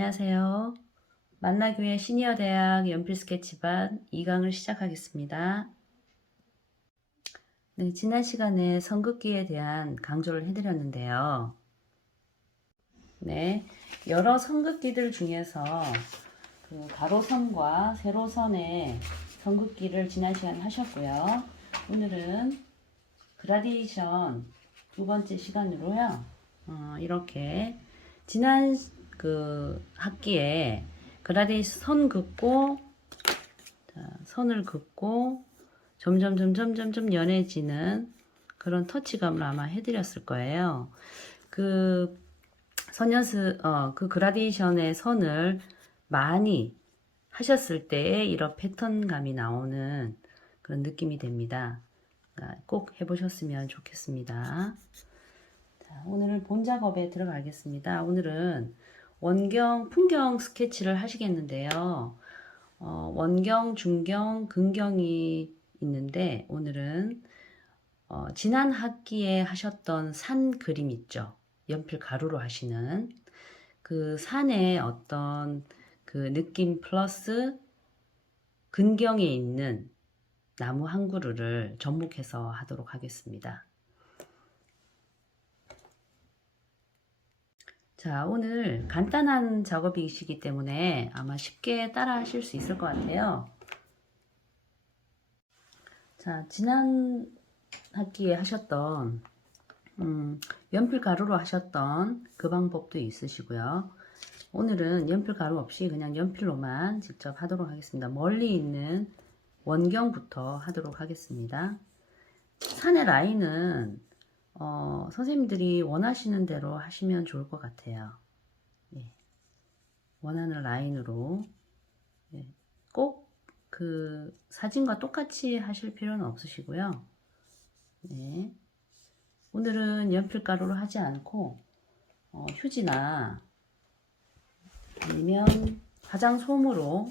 안녕하세요. 만나교회 시니어대학 연필 스케치반 2강을 시작하겠습니다. 네, 지난 시간에 선긋기에 대한 강조를 해드렸는데요. 네, 여러 선긋기들 중에서 그 가로선과 세로선의 선긋기를 지난 시간에 하셨고요. 오늘은 그라데이션 두 번째 시간으로요. 이렇게 지난 그 학기에 그라데이션 선 긋고 선을 긋고 점점 연해지는 그런 터치감을 아마 해드렸을 거예요. 그 그 그라데이션의 선을 많이 하셨을 때에 이런 패턴감이 나오는 그런 느낌이 됩니다. 꼭 해보셨으면 좋겠습니다. 자, 오늘 본 작업에 들어가겠습니다. 오늘은 원경, 풍경 스케치를 하시겠는데요. 원경, 중경, 근경이 있는데 오늘은 지난 학기에 하셨던 산 그림 있죠. 연필 가루로 하시는 그 산의 어떤 그 느낌 플러스 근경에 있는 나무 한 그루를 접목해서 하도록 하겠습니다. 자, 오늘 간단한 작업이시기 때문에 아마 쉽게 따라 하실 수 있을 것 같아요. 자, 지난 학기에 하셨던 연필 가루로 하셨던 그 방법도 있으시고요. 오늘은 연필 가루 없이 그냥 연필로만 직접 하도록 하겠습니다. 멀리 있는 원경부터 하도록 하겠습니다. 산의 라인은 선생님들이 원하시는 대로 하시면 좋을 것 같아요. 예, 원하는 라인으로 예, 꼭 그 사진과 똑같이 하실 필요는 없으시고요. 네. 오늘은 연필가루로 하지 않고 휴지나 아니면 화장솜으로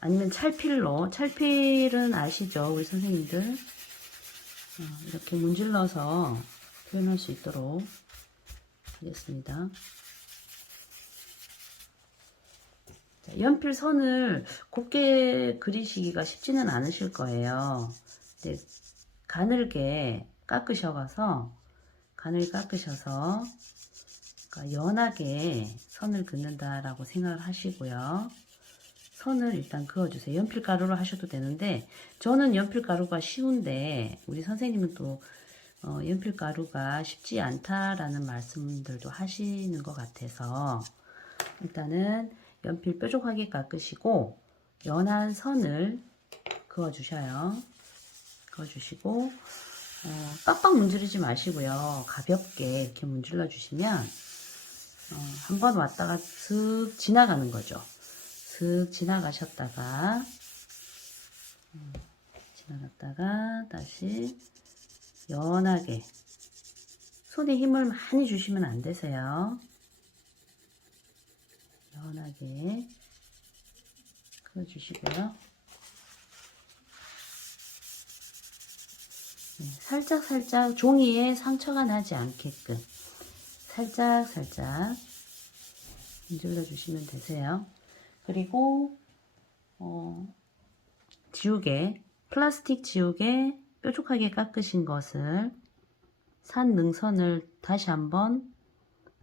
아니면 찰필로, 찰필은 아시죠? 우리 선생님들 이렇게 문질러서 표현할 수 있도록 하겠습니다. 자, 연필 선을 곱게 그리시기가 쉽지는 않으실 거예요. 근데 가늘게 깎으셔서 그러니까 연하게 선을 긋는다라고 생각을 하시고요. 선을 일단 그어주세요. 연필가루로 하셔도 되는데 저는 연필가루가 쉬운데 우리 선생님은 또 연필가루가 쉽지 않다라는 말씀들도 하시는 것 같아서 일단은 연필 뾰족하게 깎으시고 연한 선을 그어주셔요. 그어주시고 빡빡 문지르지 마시고요. 가볍게 이렇게 문질러 주시면 한번 왔다가 슥 지나가는 거죠. 슥 지나갔다가 다시 연하게 손에 힘을 많이 주시면 안 되세요. 연하게 그어주시고요. 네, 살짝 종이에 상처가 나지 않게끔 살짝 문질러 주시면 되세요. 그리고 지우개, 플라스틱 지우개 뾰족하게 깎으신 것을 산 능선을 다시 한번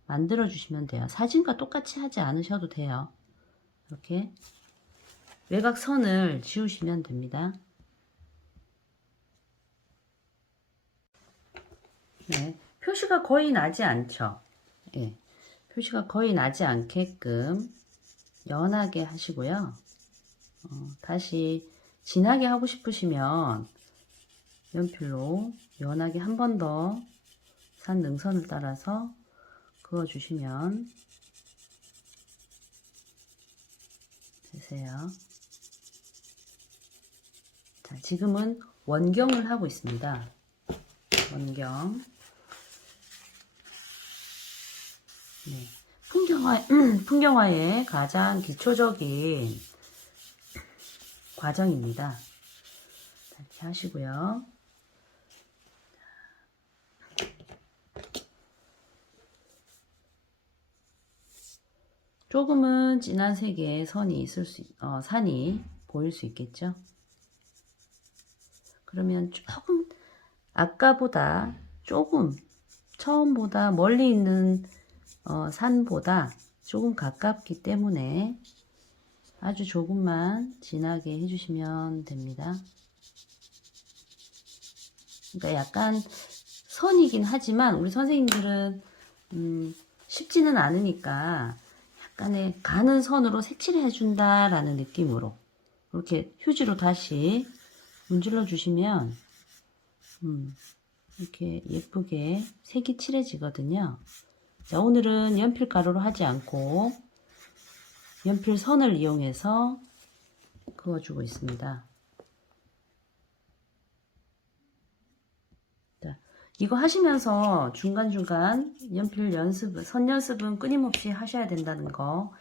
만들어 주시면 돼요. 사진과 똑같이 하지 않으셔도 돼요. 이렇게 외곽선을 지우시면 됩니다. 네, 표시가 거의 나지 않죠. 예, 표시가 거의 나지 않게끔 연하게 하시고요. 다시 진하게 하고 싶으시면 연필로 연하게 한 번 더 산 능선을 따라서 그어주시면 되세요. 자, 지금은 원경을 하고 있습니다. 원경. 네. 풍경화의 가장 기초적인 과정입니다. 이렇게 하시고요. 조금은 진한 색의 선이 산이 보일 수 있겠죠. 그러면 조금 아까보다 조금 처음보다 멀리 있는 산보다 조금 가깝기 때문에 아주 조금만 진하게 해주시면 됩니다. 그러니까 약간 선이긴 하지만 우리 선생님들은 쉽지는 않으니까 약간의 가는 선으로 색칠을 해준다라는 느낌으로 이렇게 휴지로 다시 문질러 주시면 이렇게 예쁘게 색이 칠해지거든요. 자, 오늘은 연필 가루로 하지 않고 연필 선을 이용해서 그어주고 있습니다. 자, 이거 하시면서 중간중간 연필 연습, 선 연습은 끊임없이 하셔야 된다는 거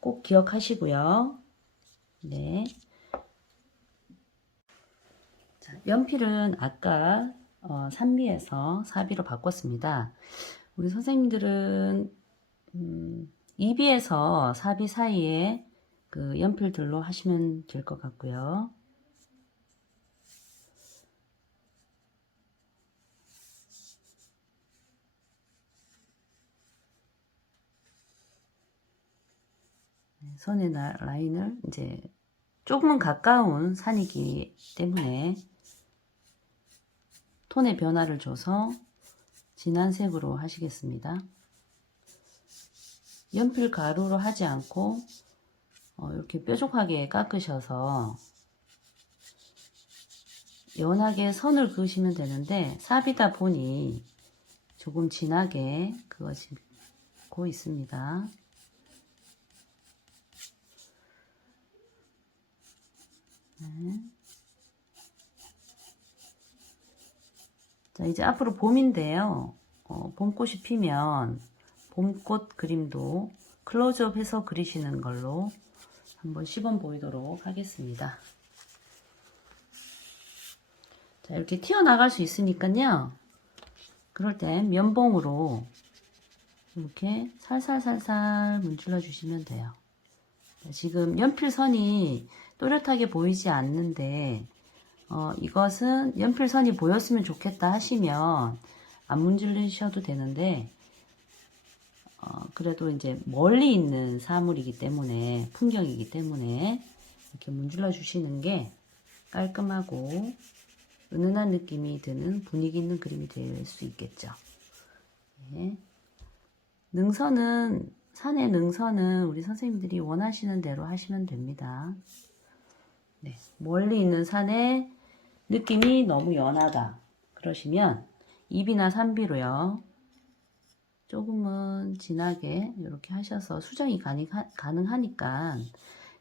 꼭 기억하시고요. 네. 자, 연필은 아까 3비에서 4비로 바꿨습니다. 우리 선생님들은 2비에서 4비 사이에 그 연필들로 하시면 될 것 같고요. 선의 라인을 이제 조금은 가까운 산이기 때문에 톤의 변화를 줘서 진한 색으로 하시겠습니다. 연필 가루로 하지 않고 이렇게 뾰족하게 깎으셔서 연하게 선을 그으시면 되는데 삽이다 보니 조금 진하게 그어지고 있습니다. 네. 자, 이제 앞으로 봄인데요. 봄꽃이 피면 봄꽃 그림도 클로즈업 해서 그리시는 걸로 한번 시범 보이도록 하겠습니다. 자, 이렇게 튀어나갈 수 있으니까요. 그럴 땐 면봉으로 이렇게 살살살살 문질러 주시면 돼요. 자, 지금 연필선이 또렷하게 보이지 않는데 이것은 연필선이 보였으면 좋겠다 하시면 안 문질르셔도 되는데 그래도 이제 멀리 있는 사물이기 때문에 풍경이기 때문에 이렇게 문질러 주시는 게 깔끔하고 은은한 느낌이 드는 분위기 있는 그림이 될 수 있겠죠. 네. 산의 능선은 우리 선생님들이 원하시는 대로 하시면 됩니다. 네. 멀리 있는 산의 느낌이 너무 연하다 그러시면 2비나 3비로요. 조금은 진하게 이렇게 하셔서 수정이 가능하니까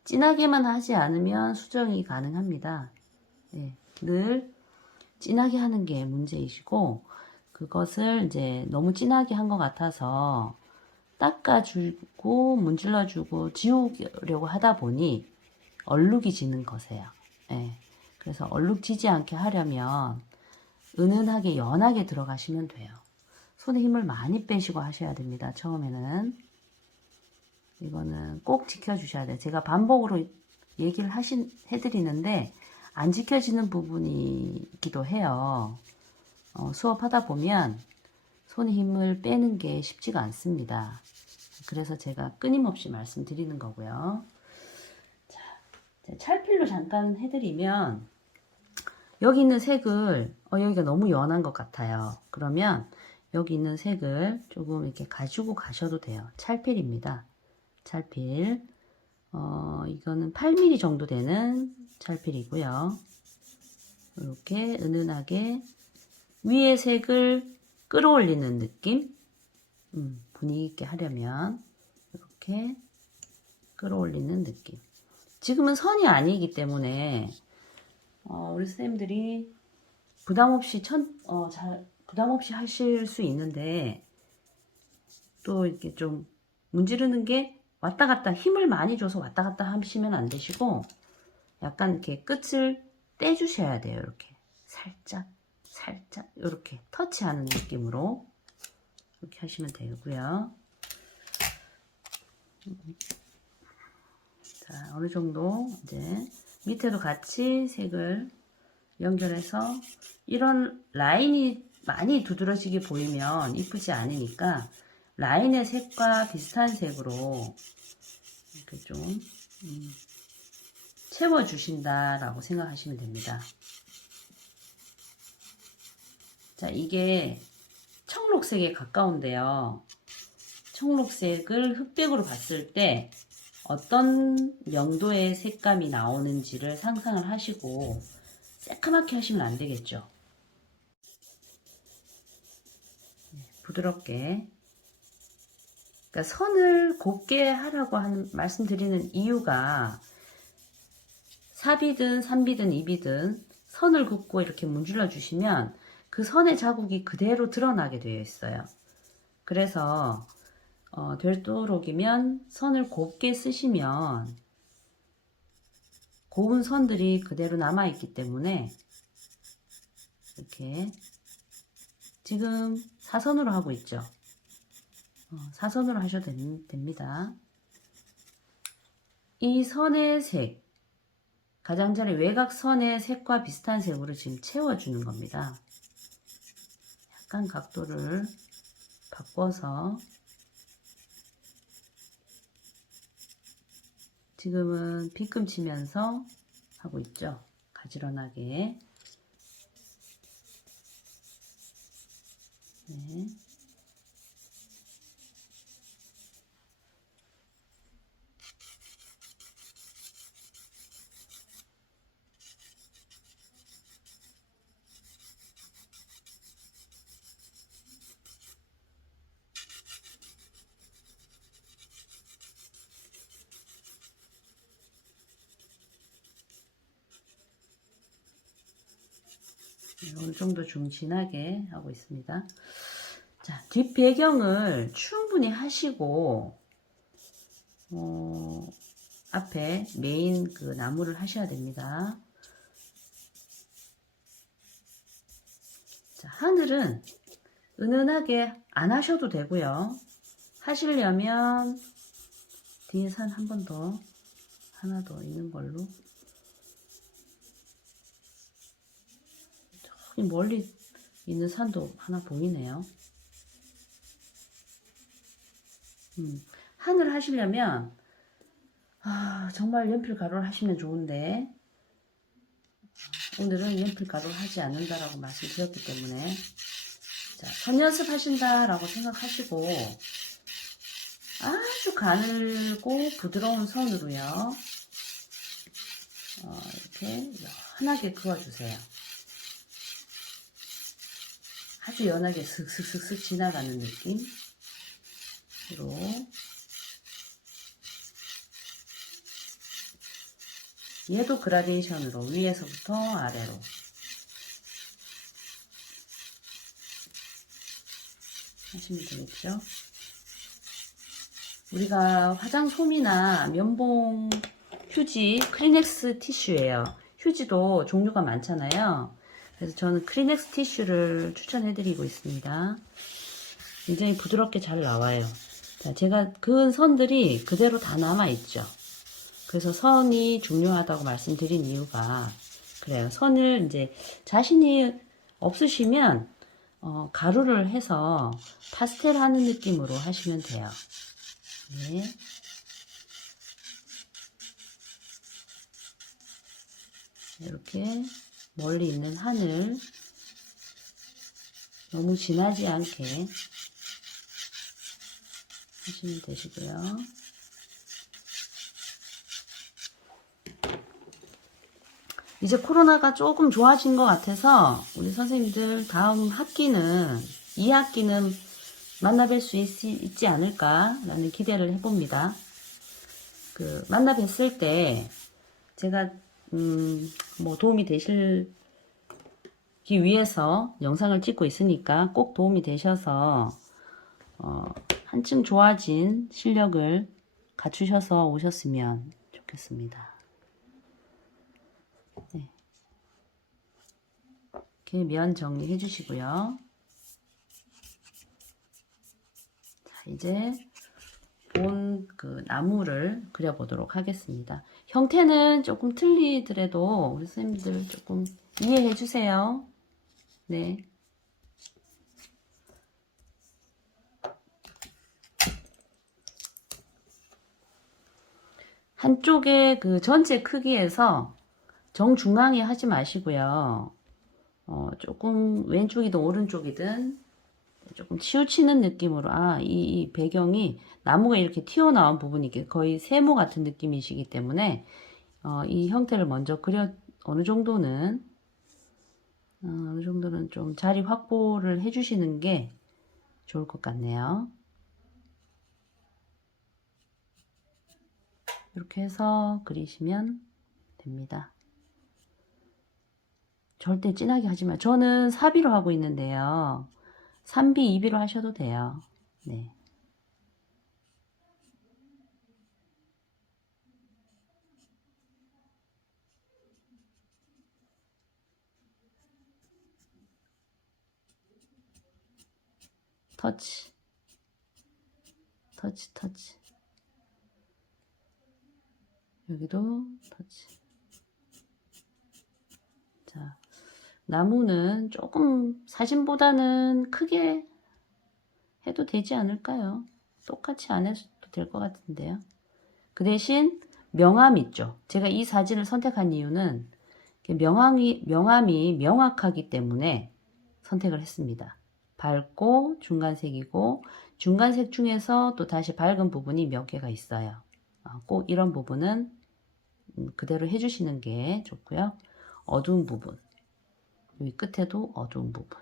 진하게만 하지 않으면 수정이 가능합니다. 네. 늘 진하게 하는 게 문제이시고 그것을 이제 너무 진하게 한 것 같아서 닦아주고 문질러주고 지우려고 하다 보니 얼룩이 지는 거세요. 네. 그래서 얼룩 지지 않게 하려면 은은하게 연하게 들어가시면 돼요. 손에 힘을 많이 빼시고 하셔야 됩니다. 처음에는 이거는 꼭 지켜주셔야 돼요. 제가 반복으로 얘기를 해드리는데 안 지켜지는 부분이기도 해요. 수업하다 보면 손에 힘을 빼는 게 쉽지가 않습니다. 그래서 제가 끊임없이 말씀드리는 거고요. 자, 찰필로 잠깐 해드리면 여기 있는 색을 여기가 너무 연한 것 같아요. 그러면 여기 있는 색을 조금 이렇게 가지고 가셔도 돼요. 찰필입니다. 찰필. 이거는 8mm 정도 되는 찰필이고요. 이렇게 은은하게 위에 색을 끌어올리는 느낌. 분위기 있게 하려면 이렇게 끌어올리는 느낌. 지금은 선이 아니기 때문에 우리 선생님들이 부담 없이 하실 수 있는데 또 이렇게 좀 문지르는 게 왔다 갔다 힘을 많이 줘서 왔다 갔다 하시면 안 되시고 약간 이렇게 끝을 떼주셔야 돼요. 이렇게 살짝 이렇게 터치하는 느낌으로 이렇게 하시면 되고요. 자, 어느 정도 이제 밑에도 같이 색을 연결해서 이런 라인이 많이 두드러지게 보이면 이쁘지 않으니까 라인의 색과 비슷한 색으로 이렇게 좀 채워주신다라고 생각하시면 됩니다. 자, 이게 청록색에 가까운데요. 청록색을 흑백으로 봤을 때 어떤 명도의 색감이 나오는지를 상상을 하시고 새카맣게 하시면 안 되겠죠. 부드럽게. 그러니까 선을 곱게 하라고 말씀드리는 이유가 삽이든 삼비든 입이든 선을 긋고 이렇게 문질러 주시면 그 선의 자국이 그대로 드러나게 되어 있어요. 그래서 되도록이면 선을 곱게 쓰시면 고운 선들이 그대로 남아있기 때문에 이렇게 지금 사선으로 하고 있죠. 사선으로 하셔도 됩니다. 이 선의 색, 가장자리 외곽선의 색과 비슷한 색으로 지금 채워주는 겁니다. 약간 각도를 바꿔서 지금은 빗금 치면서 하고 있죠. 가지런하게. 네. 어느 정도 좀 진하게 하고 있습니다. 자, 뒷 배경을 충분히 하시고 앞에 메인 그 나무를 하셔야 됩니다. 자, 하늘은 은은하게 안 하셔도 되고요. 하시려면 뒤에 산 한 번 더, 하나 더 있는 걸로. 저기 멀리 있는 산도 하나 보이네요. 하늘 하시려면 정말 연필 가루를 하시면 좋은데 오늘은 연필 가루를 하지 않는다라고 말씀드렸기 때문에 자, 선 연습하신다라고 생각하시고 아주 가늘고 부드러운 선으로요. 이렇게 연하게 그어주세요. 아주 연하게 슥슥슥슥 지나가는 느낌으로 얘도 그라데이션으로 위에서부터 아래로 하시면 되겠죠. 우리가 화장솜이나 면봉, 휴지, 크리넥스 티슈예요. 휴지도 종류가 많잖아요. 그래서 저는 크리넥스 티슈를 추천해드리고 있습니다. 굉장히 부드럽게 잘 나와요. 자, 제가 그은 선들이 그대로 다 남아있죠. 그래서 선이 중요하다고 말씀드린 이유가 그래요. 선을 이제 자신이 없으시면 가루를 해서 파스텔 하는 느낌으로 하시면 돼요. 네. 이렇게 멀리 있는 하늘 너무 진하지 않게 하시면 되시고요. 이제 코로나가 조금 좋아진 것 같아서 우리 선생님들 다음 학기는 2학기는 만나 뵐 수 있지 않을까라는 기대를 해봅니다. 만나 뵀을 때 제가 뭐 도움이 되시기 위해서 영상을 찍고 있으니까 꼭 도움이 되셔서 한층 좋아진 실력을 갖추셔서 오셨으면 좋겠습니다. 네. 이렇게 면 정리해 주시고요. 자, 이제 본 그 나무를 그려보도록 하겠습니다. 형태는 조금 틀리더라도 우리 선생님들 조금 이해해 주세요. 네. 한쪽에 그 전체 크기에서 정중앙에 하지 마시고요. 조금 왼쪽이든 오른쪽이든 조금 치우치는 느낌으로, 이 배경이 나무가 이렇게 튀어나온 부분이 거의 세모 같은 느낌이시기 때문에, 이 형태를 먼저 어느 정도는 좀 자리 확보를 해주시는 게 좋을 것 같네요. 이렇게 해서 그리시면 됩니다. 절대 진하게 하지 마요. 저는 4비로 하고 있는데요. 3비, 2비로 하셔도 돼요. 네. 터치, 터치, 터치. 여기도 터치. 자, 나무는 조금 사진보다는 크게 해도 되지 않을까요? 똑같이 안 해도 될 것 같은데요. 그 대신 명암 있죠. 제가 이 사진을 선택한 이유는 명암이 명확하기 때문에 선택을 했습니다. 밝고 중간색이고, 중간색 중에서 또 다시 밝은 부분이 몇 개가 있어요. 꼭 이런 부분은 그대로 해주시는 게 좋고요. 어두운 부분, 여기 끝에도 어두운 부분,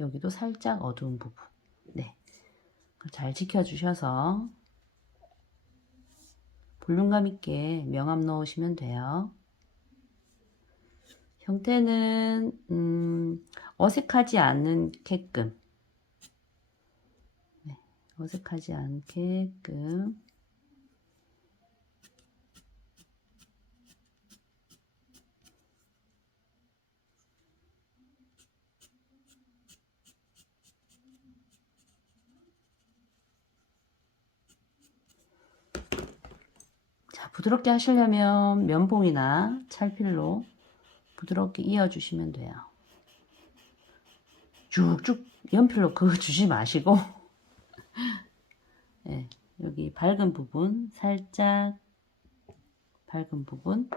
여기도 살짝 어두운 부분, 네, 잘 지켜주셔서 볼륨감 있게 명암 넣으시면 돼요. 형태는 어색하지 않게끔, 네, 어색하지 않게끔. 자, 부드럽게 하시려면 면봉이나 찰필로 부드럽게 이어주시면 돼요. 쭉쭉 연필로 그거 주지 마시고 네, 여기 밝은 부분, 살짝 밝은 부분,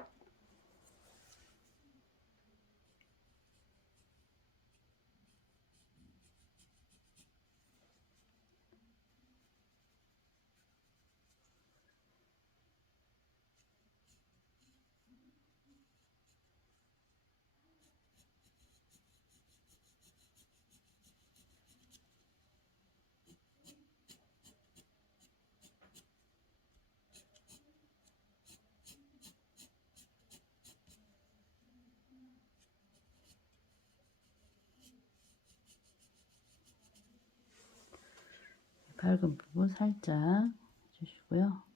밝은 부분 살짝 해주시고요.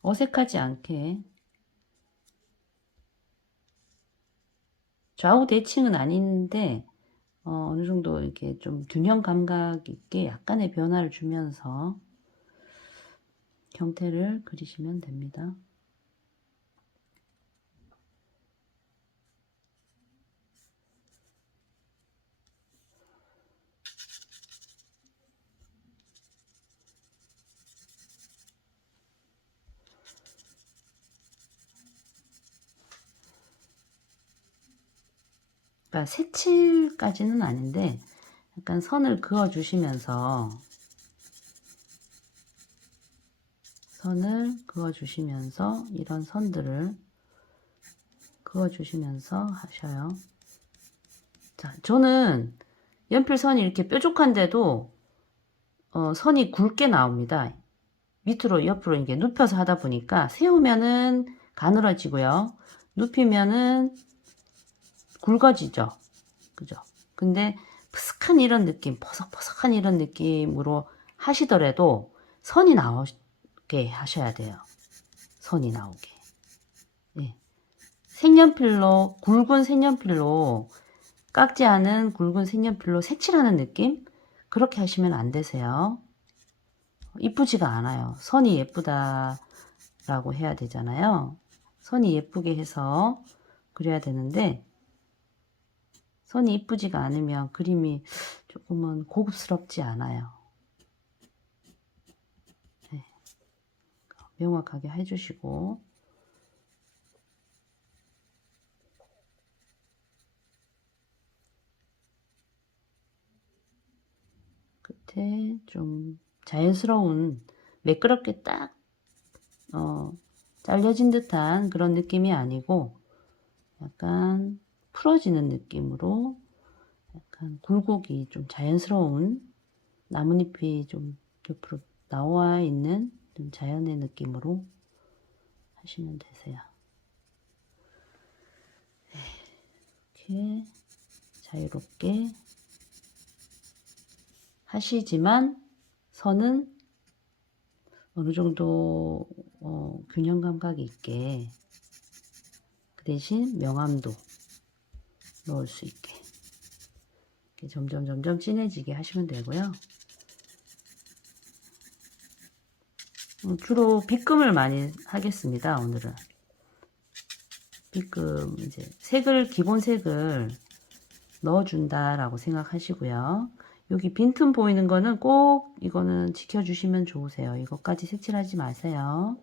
어색하지 않게, 좌우 대칭은 아닌데 어느 정도 이렇게 좀 균형 감각 있게 약간의 변화를 주면서 형태를 그리시면 됩니다. 그러니까 색칠까지는 아닌데 약간 선을 그어 주시면서 이런 선들을 그어 주시면서 하셔요. 자, 저는 연필선이 이렇게 뾰족한데도 선이 굵게 나옵니다. 밑으로 옆으로 이렇게 눕혀서 하다 보니까 세우면은 가늘어지고요. 눕히면은 굵어지죠. 그죠? 근데 푸석한 이런 느낌, 퍼석퍼석한 이런 느낌으로 하시더라도 선이 나오게 하셔야 돼요. 선이 나오게. 네. 색연필로, 굵은 색연필로, 깎지 않은 굵은 색연필로 색칠하는 느낌? 그렇게 하시면 안 되세요. 이쁘지가 않아요. 선이 예쁘다라고 해야 되잖아요. 선이 예쁘게 해서 그려야 되는데, 선이 이쁘지가 않으면 그림이 조금은 고급스럽지 않아요. 네. 명확하게 해주시고, 끝에 좀 자연스러운 매끄럽게 딱 잘려진 듯한 그런 느낌이 아니고 약간 풀어지는 느낌으로 약간 굴곡이 좀 자연스러운 나뭇잎이 좀 옆으로 나와 있는 좀 자연의 느낌으로 하시면 되세요. 이렇게 자유롭게 하시지만 선은 어느 정도 균형 감각이 있게 그 대신 명암도 넣을 수 있게 이렇게 점점 진해지게 하시면 되고요. 주로 빗금을 많이 하겠습니다. 오늘은 빗금 이제 색을 기본 색을 넣어준다라고 생각하시고요. 여기 빈틈 보이는 거는 꼭 이거는 지켜주시면 좋으세요. 이것까지 색칠하지 마세요.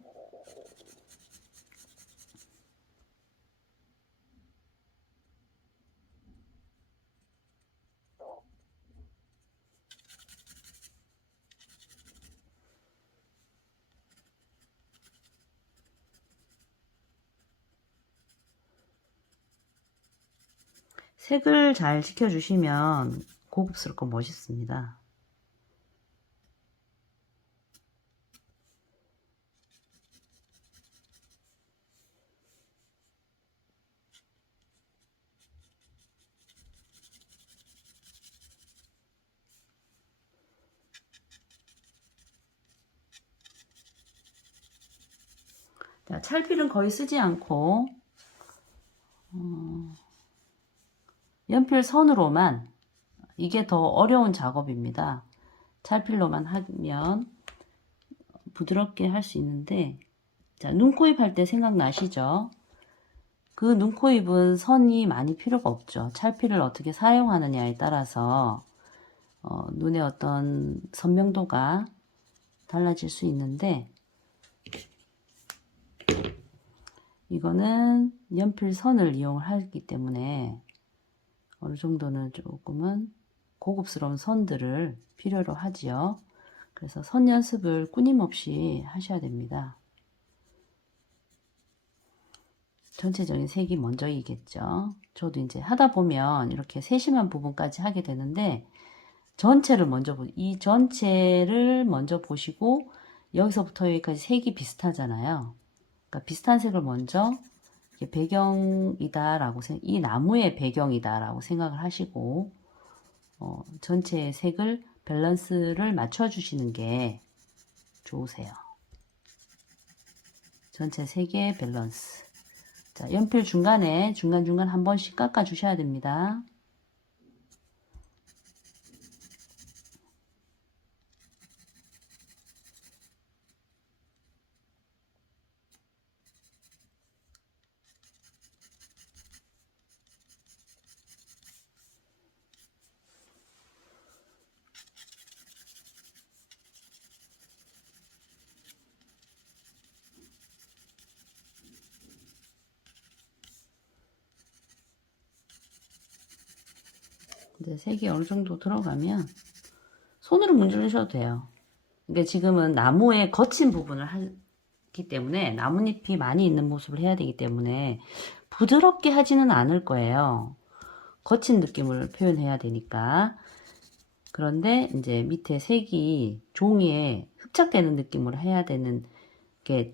색을 잘 지켜주시면 고급스럽고 멋있습니다. 자, 찰필은 거의 쓰지 않고 연필 선으로만, 이게 더 어려운 작업입니다. 찰필로만 하면 부드럽게 할 수 있는데, 자, 눈, 코, 입 할 때 생각나시죠? 그 눈, 코, 입은 선이 많이 필요가 없죠. 찰필을 어떻게 사용하느냐에 따라서 눈의 어떤 선명도가 달라질 수 있는데, 이거는 연필 선을 이용하기 때문에 어느 정도는 조금은 고급스러운 선들을 필요로 하지요. 그래서 선 연습을 끊임없이 하셔야 됩니다. 전체적인 색이 먼저이겠죠. 저도 이제 하다 보면 이렇게 세심한 부분까지 하게 되는데, 전체를 먼저 이 전체를 먼저 보시고 여기서부터 여기까지 색이 비슷하잖아요. 그러니까 비슷한 색을 먼저 배경이다라고 이 나무의 배경이다라고 생각을 하시고 전체의 색을 밸런스를 맞춰주시는 게 좋으세요. 전체 색의 밸런스. 자, 연필 중간에 중간중간 한 번씩 깎아 주셔야 됩니다. 이제 색이 어느 정도 들어가면 손으로 문지르셔도 돼요. 근데 지금은 나무의 거친 부분을 하기 때문에 나뭇잎이 많이 있는 모습을 해야 되기 때문에 부드럽게 하지는 않을 거예요. 거친 느낌을 표현해야 되니까. 그런데 이제 밑에 색이 종이에 흡착되는 느낌으로 해야 되는 게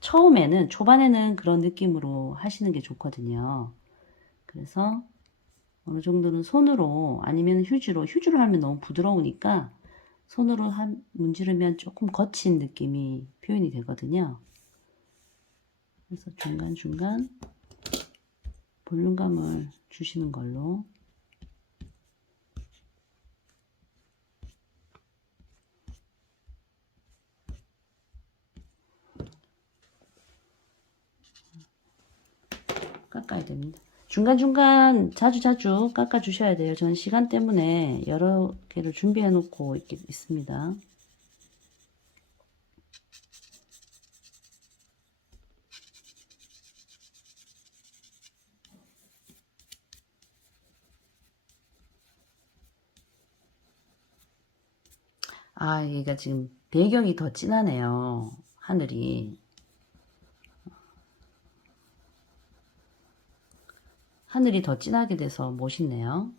처음에는 초반에는 그런 느낌으로 하시는 게 좋거든요. 그래서 어느 정도는 손으로 아니면 휴지로 하면 너무 부드러우니까 손으로 문지르면 조금 거친 느낌이 표현이 되거든요. 그래서 중간중간 볼륨감을 주시는 걸로. 깎아야 됩니다. 중간중간 자주 깎아 주셔야 돼요. 전 시간 때문에 여러 개를 준비해 놓고 있습니다. 아, 얘가 지금 배경이 더 진하네요. 하늘이. 하늘이 더 진하게 돼서 멋있네요.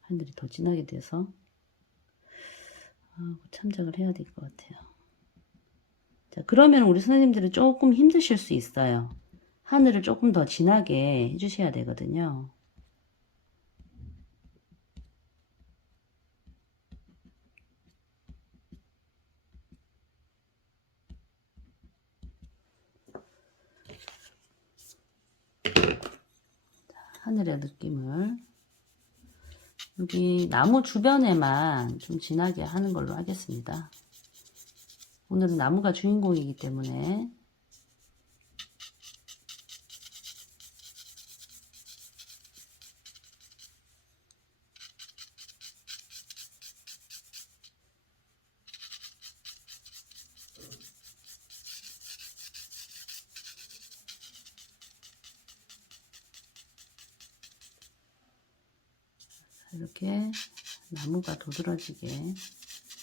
하늘이 더 진하게 돼서 참작을 해야 될 것 같아요. 자, 그러면 우리 선생님들은 조금 힘드실 수 있어요. 하늘을 조금 더 진하게 해주셔야 되거든요. 하늘의 느낌을 여기 나무 주변에만 좀 진하게 하는 걸로 하겠습니다. 오늘은 나무가 주인공이기 때문에 이렇게 나무가 도드라지게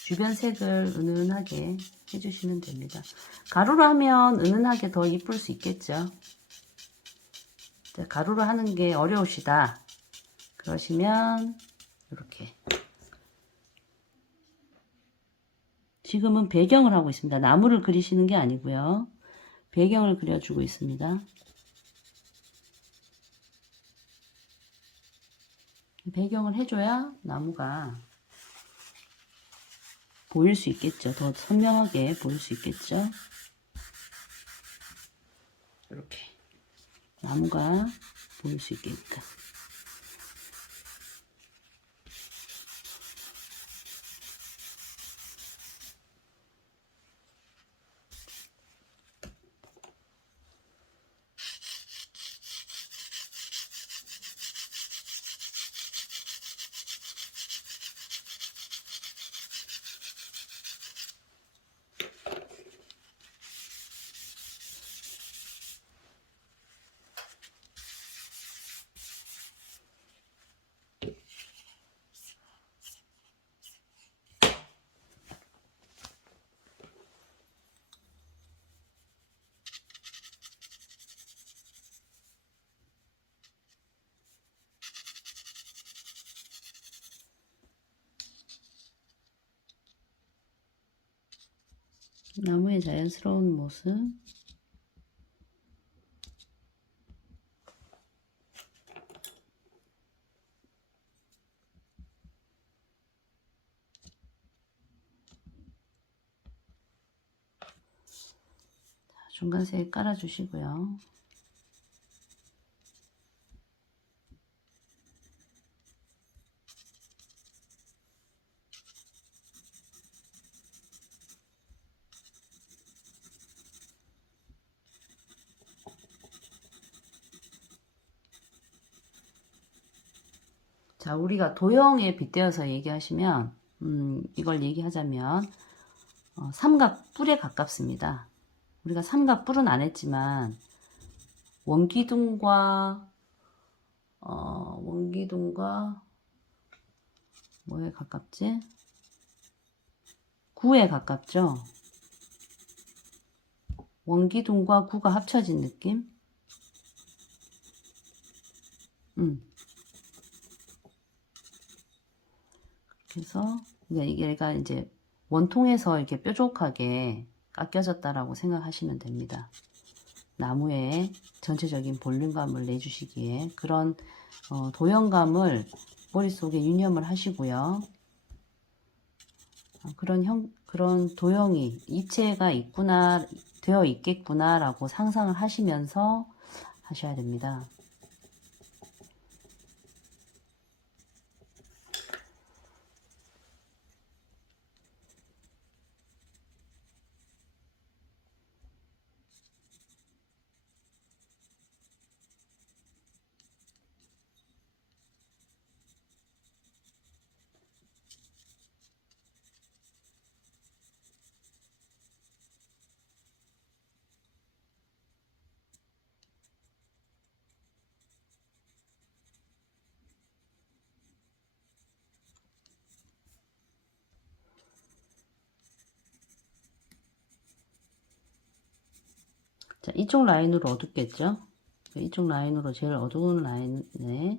주변 색을 은은하게 해주시면 됩니다. 가루로 하면 은은하게 더 이쁠 수 있겠죠. 자, 가루로 하는 게 어려우시다 그러시면 이렇게 지금은 배경을 하고 있습니다. 나무를 그리시는 게 아니고요. 배경을 그려주고 있습니다. 배경을 해줘야 나무가 보일 수 있겠죠. 더 선명하게 보일 수 있겠죠. 이렇게 나무가 보일 수 있게끔. 나무의 자연스러운 모습. 중간색 깔아주시고요. 자, 우리가 도형에 빗대어서 얘기하시면 이걸 얘기하자면 삼각 뿔에 가깝습니다. 우리가 삼각 뿔은 안 했지만 원기둥과 뭐에 가깝지? 구에 가깝죠? 원기둥과 구가 합쳐진 느낌? 그래서 얘가 이제 원통에서 이렇게 뾰족하게 깎여졌다라고 생각하시면 됩니다. 나무에 전체적인 볼륨감을 내주시기에 그런 도형감을 머릿속에 유념을 하시고요. 그런 도형이 입체가 있구나, 되어 있겠구나 라고 상상을 하시면서 하셔야 됩니다. 자, 이쪽 라인으로 어둡겠죠? 이쪽 라인으로 제일 어두운 라인에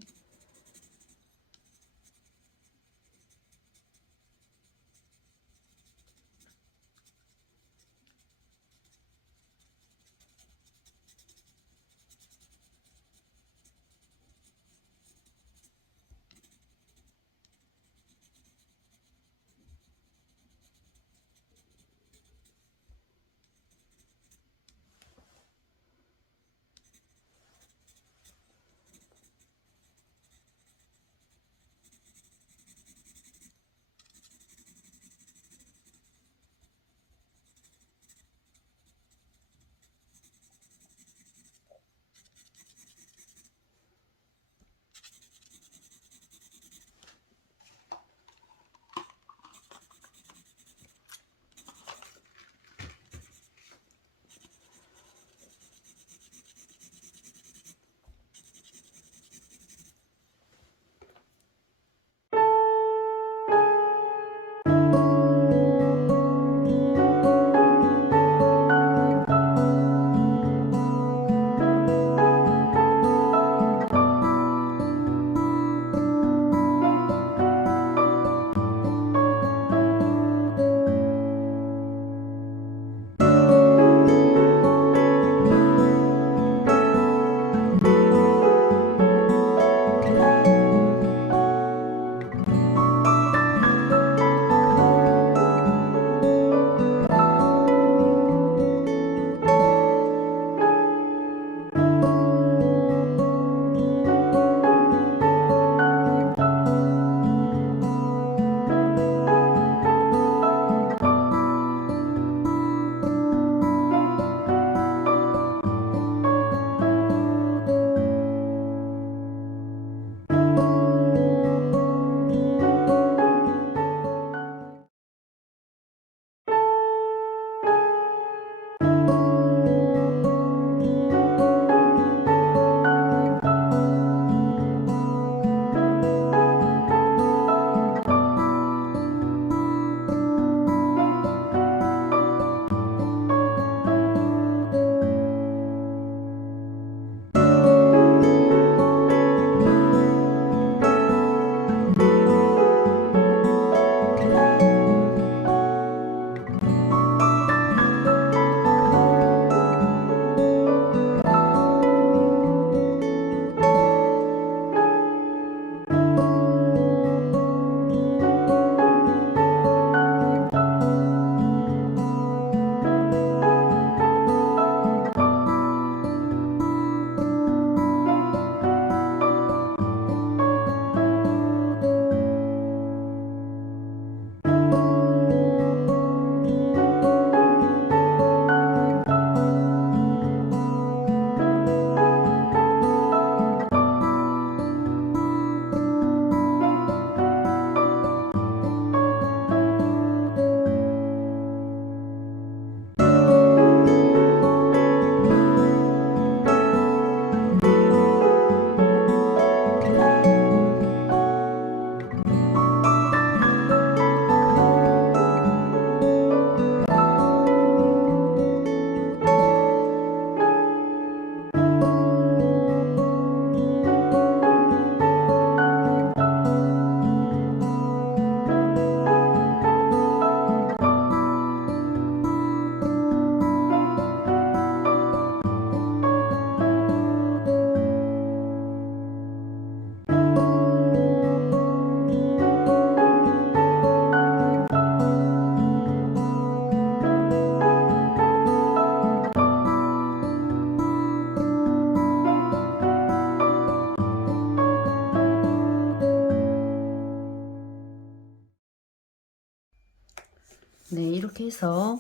네, 이렇게 해서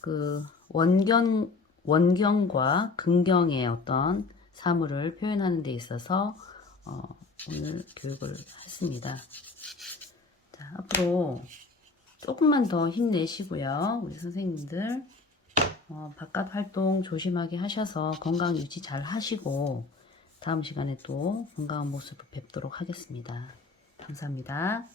그 원경과 근경의 어떤 사물을 표현하는 데 있어서 오늘 교육을 했습니다. 자, 앞으로 조금만 더 힘내시고요. 우리 선생님들 바깥 활동 조심하게 하셔서 건강 유지 잘 하시고 다음 시간에 또 건강한 모습으로 뵙도록 하겠습니다. 감사합니다.